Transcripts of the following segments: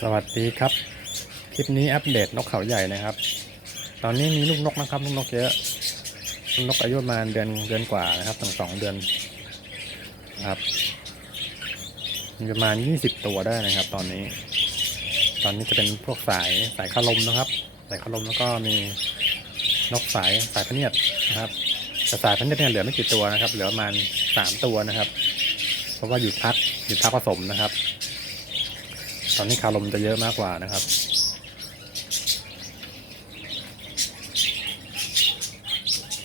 สวัสดีครับ คลิปนี้อัปเดตนกเขาใหญ่นะครับ ตอนนี้มีลูกนกนะครับลูกนกเยอะลูกนกอายุประมาณเดือนเดือนกว่านะครับตั้งสองเดือนนะครับมีประมาณยี่สิบตัวได้นะครับ ตอนนี้ ตอนนี้จะเป็นพวกสายสายคาลมนะครับ สายคาลมแล้วก็มีนกสายสายพเนียดนะครับแต่สายพเนียดเนี่ยเหลือไม่กี่ตัวนะครับ เหลือประมาณสามตัวนะครับ เพราะว่าหยุดพักหยุดพักผสมนะครับ อนนี้คาลมจะเยอะมากกว่านะครับ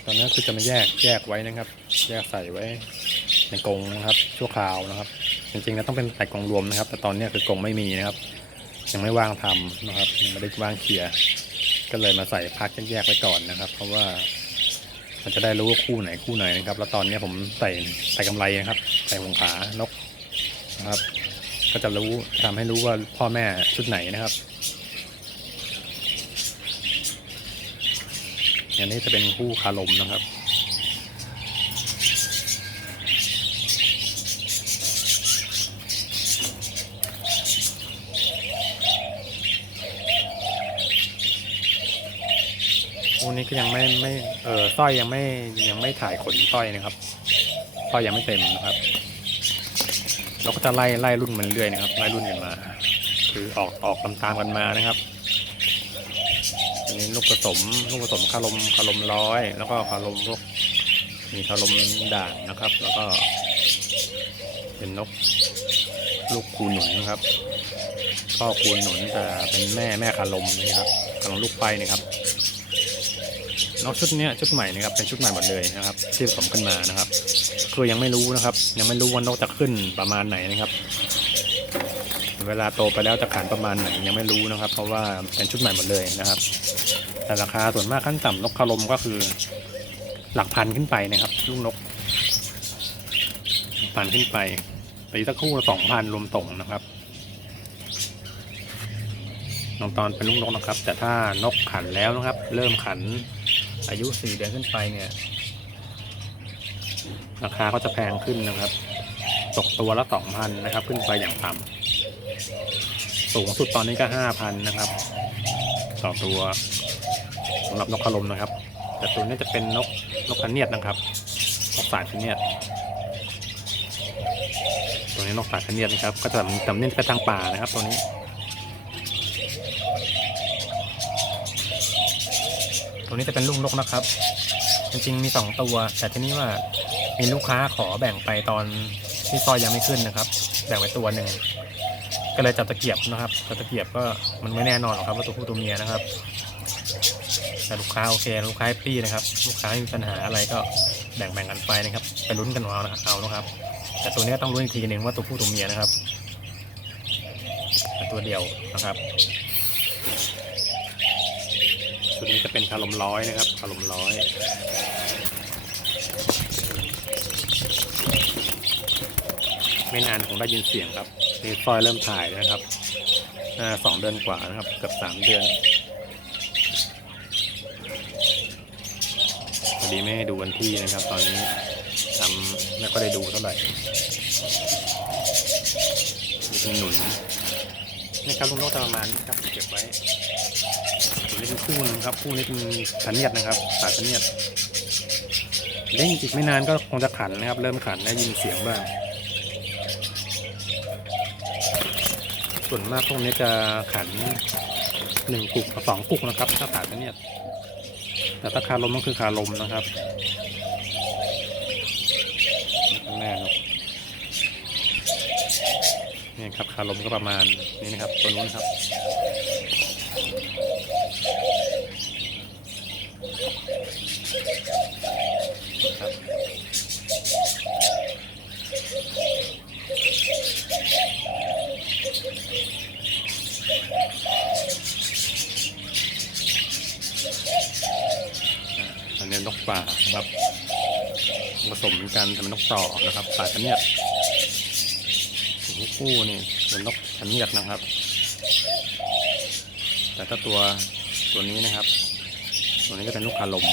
ตอนนี้คือจะมาแยกแยกไว้นะครับ แยกใส่ไว้ในกรงนะครับ ชั่วคราวนะครับ จริงๆแล้วต้องเป็นใส่กรงรวมนะครับ แต่ตอนนี้คือกรงไม่มีนะครับ ยังไม่ว่างทำนะครับยังไม่ได้ว่างเคลียร์ก็เลยมาใส่พักแยกไว้ก่อนนะครับ เพราะว่ามันจะได้รู้ว่าคู่ไหนคู่ไหนนะครับ แล้วตอนนี้ผมใส่ใส่กำไรนะครับ ใส่หงขานกนะครับ ก็จะรู้ทำให้รู้ว่าพ่อแม่ชุดไหนนะครับอย่างนี้จะเป็นคู่คาลมนะครับคู่นี้ก็ยังไม่ไม่เออสร้อยยังไม่ยังไม่ถ่ายขนสร้อยนะครับสร้อยยังไม่เต็มนะครับ เราก็จะไล่ไล่รุ่นมันเรื่อยนะครับไล่รุ่นกันมา คือออกออกตามตามกันมานะครับอันนี้ลูกผสมลูกผสมคารมคารมร้อย แล้วก็คารมพวกมีคารมด่างนะครับ แล้วก็ เป็นนกลูกคูหนุนนะครับพ่อคูหนุนแต่เป็นแม่แม่คารมนะครับคารมลูกไฟนะครับ นกชุดเนี้ยชุดใหม่นะครับเป็นชุดใหม่หมดเลยนะครับที่ผสมขึ้นมานะครับ คือยังไม่รู้นะครับ ยังไม่รู้ว่านกจะขึ้นประมาณไหนนะครับ เวลาโตไปแล้วจะขันประมาณไหนยังไม่รู้นะครับ เพราะว่าเป็นชุดใหม่หมดเลยนะครับ แต่ราคาส่วนมากขั้นต่ำนกคารมก็คือ หลักพันขึ้นไปนะครับลูกนกพันขึ้นไปตีสักคู่สองพันรวมส่งนะครับน้องตอนเป็นลูกนกนะครับ แต่ถ้านกขันแล้วนะครับ เริ่มขัน อายุสี่เดือนขึ้นไปเนี่ย ราคาก็จะแพงขึ้นนะครับ ตกตัวละสองพันนะครับ ขึ้นไปอย่างต่ำสูงสุดตอนนี้ก็ห้าพันนะครับ ต่อตัวสำหรับนกขลมนะครับ แต่ตัวนี้จะเป็นนกนกพันเนียดนะครับนกสายพันเนียดตัวนี้นกสายพันเนียดนะครับ ก็จะจำเน้นไปทางป่านะครับ ตัวนี้ ตัวนี้จะเป็นลูกนกนะครับ จริงๆมีสองตัว แต่ที่นี้ว่ามีลูกค้าขอแบ่งไปตอนที่ซอยยังไม่ขึ้นนะครับ แบ่งไว้ตัวหนึ่งก็เลยจับตะเกียบนะครับจับตะเกียบก็มันไม่แน่นอนหรอกครับว่าตัวผู้ตัวเมียนะครับแต่ลูกค้าโอเคลูกค้าแฮปปี้นะครับ ลูกค้าไม่มีปัญหาอะไรก็แบ่งแบ่งกันไปนะครับไปลุ้นกันเอานะครับเอานะครับ แต่ตัวนี้ต้องลุ้นอีกทีหนึ่งว่าตัวผู้ตัวเมียนะครับ ตัวเดียวนะครับ ชุดนี้จะเป็นคาลมร้อยนะครับคาลมร้อยไม่นานคงได้ยินเสียงครับนี่ซอยเริ่มถ่ายนะครับน่าสองเดือนกว่านะครับเกือบสามเดือนพอดีไม่ให้ดูวันที่นะครับ ตอนนี้ทำไม่ค่อยได้ดูเท่าไหร่นี่เป็นหนุนนี่ครับลุงนกจะประมาณนี้ครับเก็บไว้ เป็นคู่นึงครับคู่นี้เป็นพันเนียดนะครับสายพันเนียดเล่นอีกไม่นานก็คงจะขันนะครับ เริ่มขันได้ยินเสียงบ้าง ส่วนมากพวกนี้จะขันหนึ่งกุกสองกุกนะครับ ถ้าขาดกันเนี่ยแต่ถ้าคาลมก็คือคาลมนะครับแม่นกนี่ครับคาลมก็ประมาณนี้นะครับตัวนู้นครับ อันนี้นกป่านะครับผสมกันทำเป็นนกต่อนะครับสายพันเนียดหูคู่นี่เป็นนกพันเนียดนะครับ แต่ถ้าตัวตัวนี้นะครับ ตัวนี้ก็เป็นลูกคาลม